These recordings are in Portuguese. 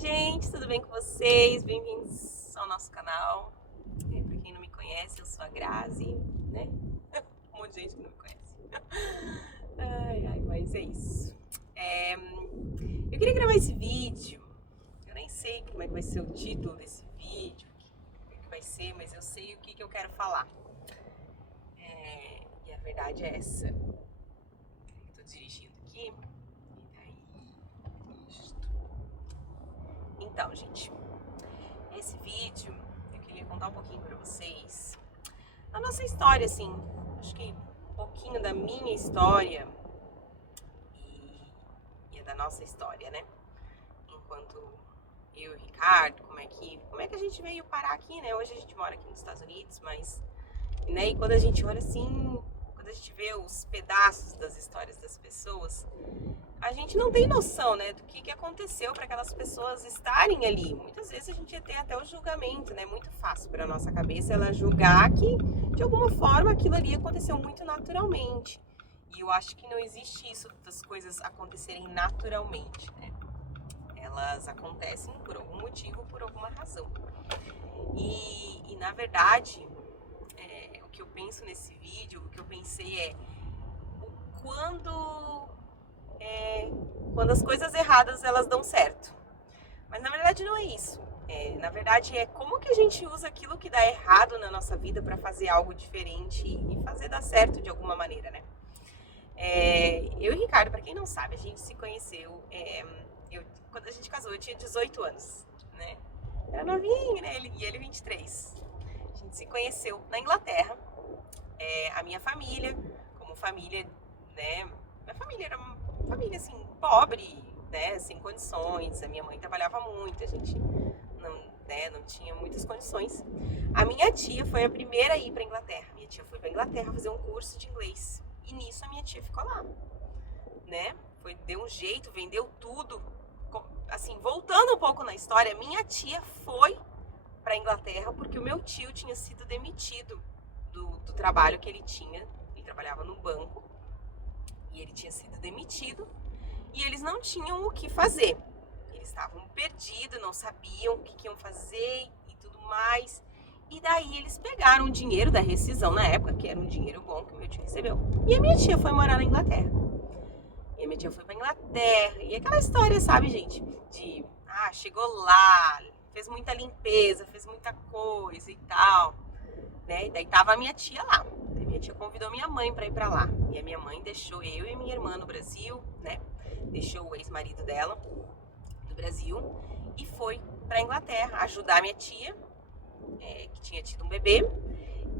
gente, tudo bem com vocês? Bem-vindos ao nosso canal. Pra quem não me conhece, eu sou a Grazi, né? Um monte de gente que não me conhece. Mas é isso. Eu queria gravar esse vídeo. Eu nem sei como é que vai ser o título desse vídeo, o que vai ser, mas eu sei o que eu quero falar. E a verdade é essa. Eu tô dirigindo aqui. Então, gente, esse vídeo eu queria contar um pouquinho pra vocês da nossa história, assim, acho que um pouquinho da minha história e da nossa história, né? Enquanto eu e o Ricardo, como é que a gente veio parar aqui, né? Hoje a gente mora aqui nos Estados Unidos, mas, né? E quando a gente olha assim, quando a gente vê os pedaços das histórias das pessoas, a gente não tem noção, né, do que aconteceu para aquelas pessoas estarem ali. Muitas vezes a gente tem até o julgamento, né? Muito fácil para nossa cabeça ela julgar que, de alguma forma, aquilo ali aconteceu muito naturalmente. E eu acho que não existe isso das coisas acontecerem naturalmente, né? Elas acontecem por algum motivo, por alguma razão. E na verdade, o que eu penso nesse vídeo, o que eu pensei é quando as coisas erradas elas dão certo. Mas na verdade não é isso. Na verdade é como que a gente usa aquilo que dá errado na nossa vida para fazer algo diferente e fazer dar certo de alguma maneira, né? Eu e o Ricardo, para quem não sabe, a gente se conheceu, quando a gente casou eu tinha 18 anos, né? Era novinho, né? E ele 23. A gente se conheceu na Inglaterra. A minha família, como família, né? Minha família era uma família assim, pobre, né? Sem condições. A minha mãe trabalhava muito, a gente não tinha muitas condições. A minha tia foi a primeira a ir para Inglaterra. Minha tia foi para Inglaterra fazer um curso de inglês. E nisso a minha tia ficou lá, né? Deu um jeito, vendeu tudo. Assim, voltando um pouco na história, minha tia foi para Inglaterra porque o meu tio tinha sido demitido do trabalho que ele tinha. Ele trabalhava no banco e ele tinha sido demitido e eles não tinham o que fazer. Eles estavam perdidos, não sabiam o que iam fazer e tudo mais. E daí eles pegaram o dinheiro da rescisão na época, que era um dinheiro bom que o meu tio recebeu. E a minha tia foi morar na Inglaterra. E a minha tia foi pra Inglaterra. E aquela história, sabe, gente? Chegou lá, fez muita limpeza, fez muita coisa e tal, né? E daí tava a minha tia lá. A minha tia convidou minha mãe pra ir pra lá. E a minha mãe deixou eu e a minha irmã no Brasil, né? Deixou o ex-marido dela no Brasil e foi pra Inglaterra ajudar a minha tia, que tinha tido um bebê.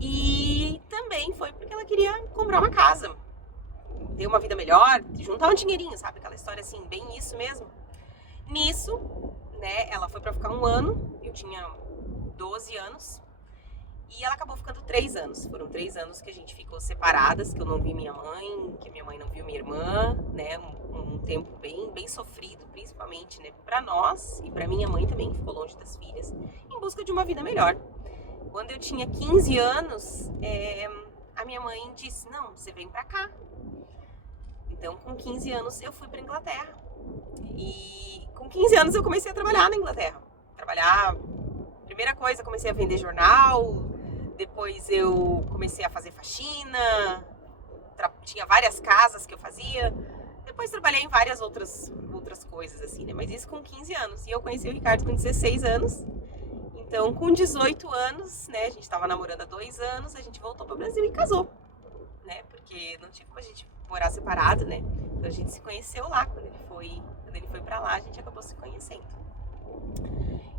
E também foi porque ela queria comprar uma casa, ter uma vida melhor, juntar um dinheirinho, sabe? Aquela história assim, bem isso mesmo. Nisso, né, ela foi pra ficar 1 ano, eu tinha 12 anos, e ela acabou ficando 3 anos. Foram 3 anos que a gente ficou separadas, que eu não vi minha mãe, que minha mãe não viu minha irmã, né? Um tempo bem sofrido, principalmente, né, pra nós e pra minha mãe também, que ficou longe das filhas, em busca de uma vida melhor. Quando eu tinha 15 anos, a minha mãe disse, não, você vem pra cá. Então, com 15 anos, eu fui pra Inglaterra. E com 15 anos, eu comecei a trabalhar na Inglaterra. Primeira coisa, comecei a vender jornal. Depois, eu comecei a fazer faxina. Tinha várias casas que eu fazia. Depois, trabalhei em várias outras coisas, assim, né? Mas isso com 15 anos. E eu conheci o Ricardo com 16 anos. Então, com 18 anos, né? A gente tava namorando há 2 anos. A gente voltou pro Brasil e casou, né? Porque não tinha como a gente morar separado, né? Então a gente se conheceu lá. Quando ele foi pra lá, a gente acabou se conhecendo.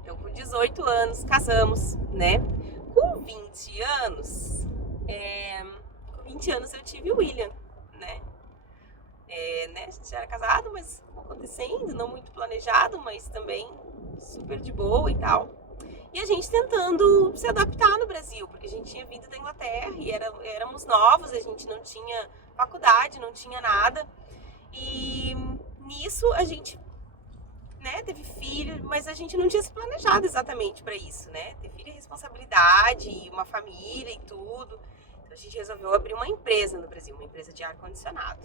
Então com 18 anos casamos, né? Com 20 anos, eu tive o William, né? A gente já era casado, mas acontecendo, não muito planejado, mas também super de boa e tal. E a gente tentando se adaptar no Brasil, porque a gente tinha vindo da Inglaterra e éramos novos, a gente não tinha faculdade, não tinha nada. E nisso a gente, né, teve filho, mas a gente não tinha se planejado exatamente para isso, né? Ter filho é responsabilidade, uma família e tudo. Então a gente resolveu abrir uma empresa no Brasil, uma empresa de ar-condicionado.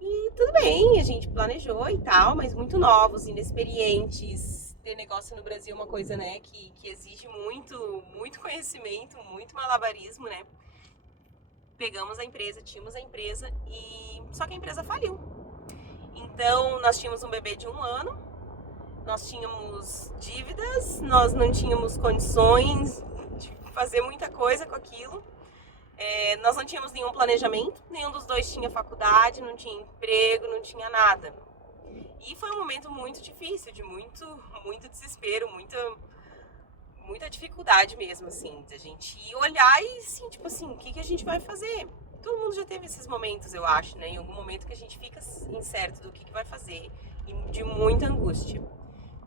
E tudo bem, a gente planejou e tal, mas muito novos, inexperientes, ter negócio no Brasil é uma coisa, né, que exige muito conhecimento, muito malabarismo, né? Pegamos a empresa, tínhamos a empresa só que a empresa faliu. Então, nós tínhamos um bebê de 1 ano, nós tínhamos dívidas, nós não tínhamos condições de fazer muita coisa com aquilo. Nós não tínhamos nenhum planejamento, nenhum dos dois tinha faculdade, não tinha emprego, não tinha nada. E foi um momento muito difícil, de muito desespero, muita dificuldade mesmo, assim, da gente olhar e, assim, tipo assim, o que a gente vai fazer? Todo mundo já teve esses momentos, eu acho, né? Em algum momento que a gente fica incerto do que vai fazer e de muita angústia.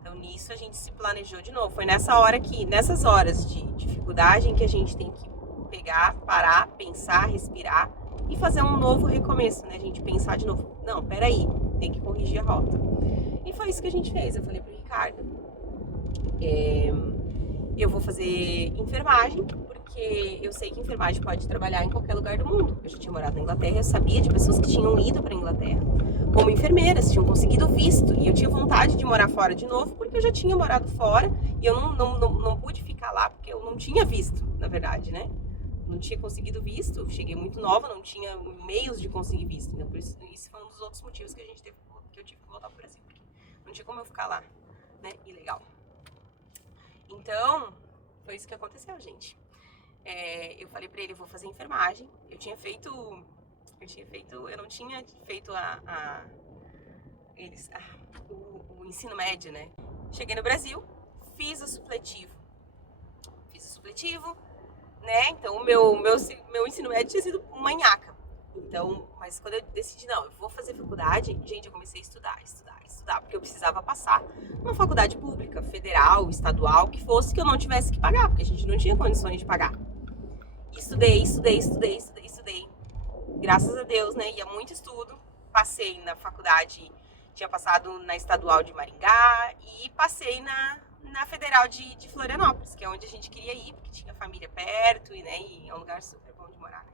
Então, nisso a gente se planejou de novo. Foi nessas horas de dificuldade em que a gente tem que pegar, parar, pensar, respirar e fazer um novo recomeço, né? A gente pensar de novo, não, peraí, tem que corrigir a rota. E foi isso que a gente fez. Eu falei pro Ricardo, eu vou fazer enfermagem, porque eu sei que enfermagem pode trabalhar em qualquer lugar do mundo. Eu já tinha morado na Inglaterra, eu sabia de pessoas que tinham ido para a Inglaterra como enfermeiras, tinham conseguido visto, e eu tinha vontade de morar fora de novo, porque eu já tinha morado fora, e eu não pude ficar lá, porque eu não tinha visto, na verdade, né? Não tinha conseguido visto, eu cheguei muito nova, não tinha meios de conseguir visto, né? Por isso foi um dos outros motivos que eu tive que voltar para o Brasil, porque não tinha como eu ficar lá, né? Ilegal. Então, foi isso que aconteceu, gente. Eu falei pra ele, eu vou fazer enfermagem. Eu não tinha feito o ensino médio, né? Cheguei no Brasil, fiz o supletivo, né? Então, o meu ensino médio tinha sido manhaca. Então, mas quando eu decidi, não, eu vou fazer faculdade, gente, eu comecei a estudar, porque eu precisava passar numa faculdade pública, federal, estadual, que fosse, que eu não tivesse que pagar, porque a gente não tinha condições de pagar. Estudei. Graças a Deus, né? Ia muito estudo. Passei na faculdade, tinha passado na estadual de Maringá e passei na federal de Florianópolis, que é onde a gente queria ir, porque tinha família perto e é um lugar super bom de morar, né?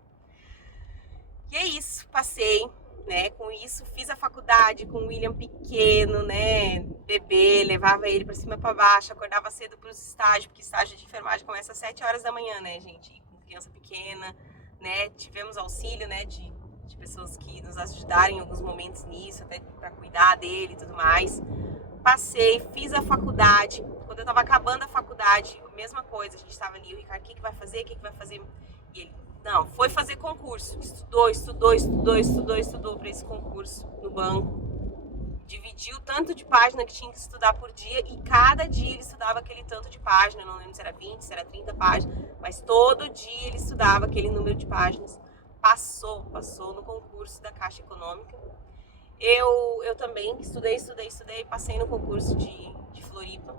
E é isso, passei, né? Com isso, fiz a faculdade com o William pequeno, né? Bebê, levava ele pra cima e pra baixo, acordava cedo pros estágios, porque estágio de enfermagem começa às 7 horas da manhã, né, gente? Com criança pequena, né? Tivemos auxílio, né, de pessoas que nos ajudaram em alguns momentos nisso, até pra cuidar dele e tudo mais. Passei, fiz a faculdade. Quando eu tava acabando a faculdade, mesma coisa, a gente tava ali, o Ricardo, o que vai fazer? E ele, não, foi fazer concurso. Estudou para esse concurso no banco. Dividiu o tanto de página que tinha que estudar por dia e cada dia ele estudava aquele tanto de página. Não lembro se era 20, se era 30 páginas, mas todo dia ele estudava aquele número de páginas. Passou no concurso da Caixa Econômica. Eu também estudei, passei no concurso de Floripa.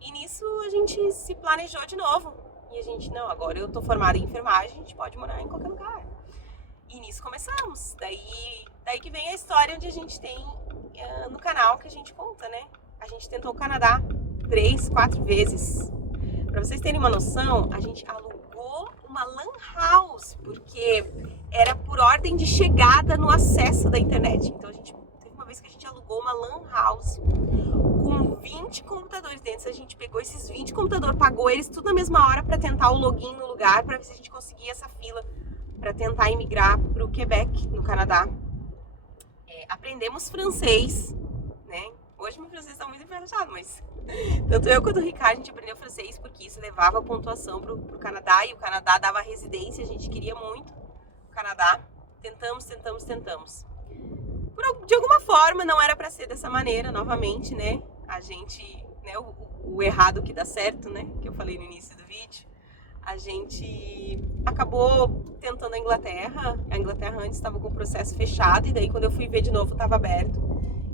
E nisso a gente se planejou de novo. E a gente, não, agora eu tô formada em enfermagem, a gente pode morar em qualquer lugar. E nisso começamos. Daí que vem a história onde a gente tem no canal que a gente conta, né? A gente tentou o Canadá 3, 4 vezes. Pra vocês terem uma noção, a gente alugou uma lan house, porque era por ordem de chegada no acesso da internet. Então teve uma vez que a gente alugou uma lan house com 20 computadores dentro. A gente pegou esses 20 computadores, pagou eles tudo na mesma hora para tentar o login no lugar, para ver se a gente conseguia essa fila para tentar imigrar para o Quebec, no Canadá. Aprendemos francês, né? Hoje meu francês está muito enferrujado, mas tanto eu quanto o Ricardo, a gente aprendeu francês porque isso levava pontuação pro Canadá, e o Canadá dava residência, a gente queria muito o Canadá. Tentamos. De alguma forma, não era para ser dessa maneira, novamente, né? A gente, né, o errado que dá certo, né? Que eu falei no início do vídeo. A gente acabou tentando a Inglaterra antes estava com o processo fechado, e daí quando eu fui ver de novo estava aberto.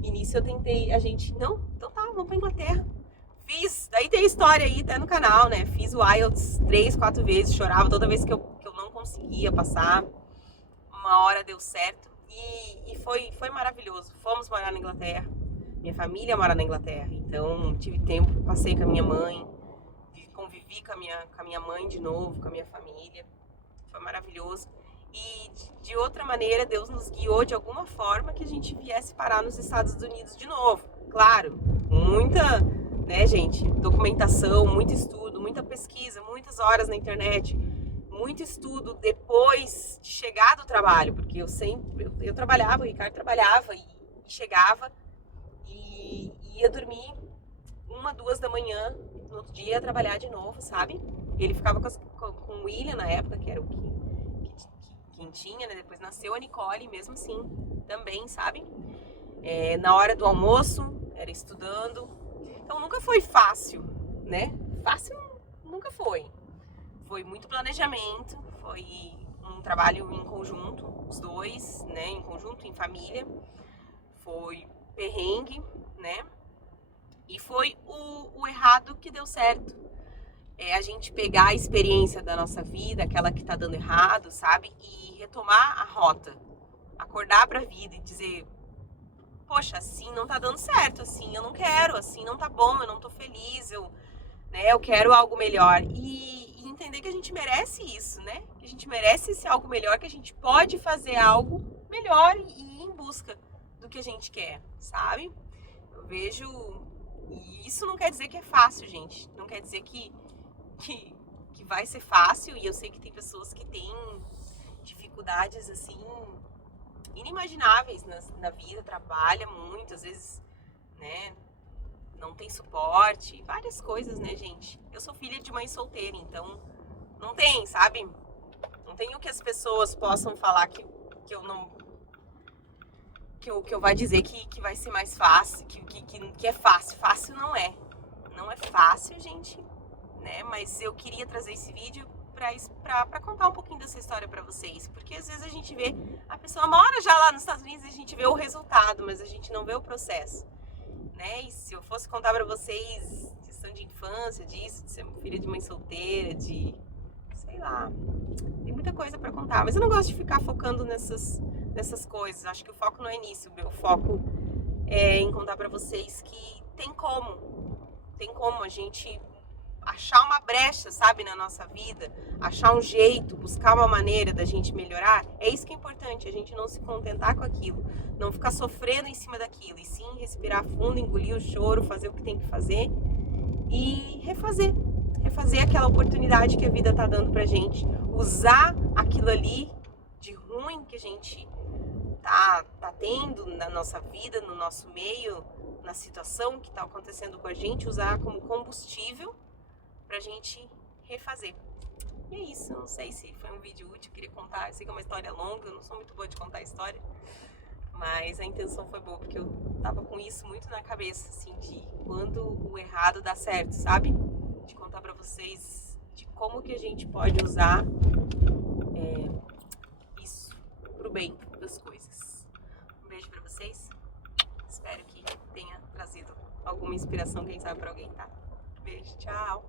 E nisso eu tentei, então tá, vamos pra Inglaterra. Fiz, daí tem história aí até no canal, né? Fiz o IELTS 3, 4 vezes, chorava toda vez que eu não conseguia passar. Uma hora deu certo e foi maravilhoso. Fomos morar na Inglaterra, minha família mora na Inglaterra, então tive tempo, passei com a minha mãe, convivi com a minha mãe de novo, com a minha família, foi maravilhoso. E de outra maneira, Deus nos guiou de alguma forma que a gente viesse parar nos Estados Unidos de novo. Claro, né, gente? Documentação, muito estudo, muita pesquisa, muitas horas na internet, muito estudo depois de chegar do trabalho, porque eu trabalhava, o Ricardo trabalhava e chegava e ia dormir 1, 2 da manhã, no outro dia ia trabalhar de novo, sabe? Ele ficava com o William na época, que era o quem tinha, né? Depois nasceu a Nicole, mesmo assim, também, sabe? Na hora do almoço, era estudando. Então nunca foi fácil, né? Fácil nunca foi. Foi muito planejamento, foi um trabalho em conjunto, os dois, né? Em conjunto, em família. Foi perrengue, né? E foi o errado que deu certo. É a gente pegar a experiência da nossa vida, aquela que tá dando errado, sabe? E retomar a rota. Acordar pra vida e dizer, poxa, assim não tá dando certo, assim eu não quero, assim não tá bom, eu não tô feliz, eu quero algo melhor. E entender que a gente merece isso, né? Que a gente merece esse algo melhor, que a gente pode fazer algo melhor e ir em busca do que a gente quer, sabe? Eu vejo... E isso não quer dizer que é fácil, gente. Não quer dizer que vai ser fácil. E eu sei que tem pessoas que têm dificuldades, assim, inimagináveis na vida. Trabalha muito, às vezes, né? Não tem suporte. Várias coisas, né, gente? Eu sou filha de mãe solteira, então não tem, sabe? Não tem o que as pessoas possam falar que eu não... Que eu vá dizer que vai ser mais fácil, que é fácil. Fácil não é. Não é fácil, gente, né? Mas eu queria trazer esse vídeo pra contar um pouquinho dessa história pra vocês. Porque às vezes a gente vê, a pessoa mora já lá nos Estados Unidos e a gente vê o resultado, mas a gente não vê o processo, né? E se eu fosse contar pra vocês questão de infância, disso, de ser filha de mãe solteira, de... sei lá... Tem muita coisa pra contar, mas eu não gosto de ficar focando nessas coisas. Acho que o foco não é nisso. O meu foco é em contar pra vocês que tem como a gente achar uma brecha, sabe, na nossa vida, achar um jeito, buscar uma maneira da gente melhorar. É isso que é importante, a gente não se contentar com aquilo, não ficar sofrendo em cima daquilo, e sim respirar fundo, engolir o choro, fazer o que tem que fazer e refazer aquela oportunidade que a vida tá dando pra gente, usar aquilo ali de ruim que a gente tá tendo na nossa vida, no nosso meio, na situação que tá acontecendo com a gente, usar como combustível pra gente refazer. E é isso, eu não sei se foi um vídeo útil, eu queria contar, eu sei que é uma história longa, eu não sou muito boa de contar história, mas a intenção foi boa, porque eu tava com isso muito na cabeça, assim, de quando o errado dá certo, sabe? De contar pra vocês de como que a gente pode usar isso pro bem das coisas. Um beijo pra vocês, espero que tenha trazido alguma inspiração, quem sabe, pra alguém, tá? Beijo, tchau!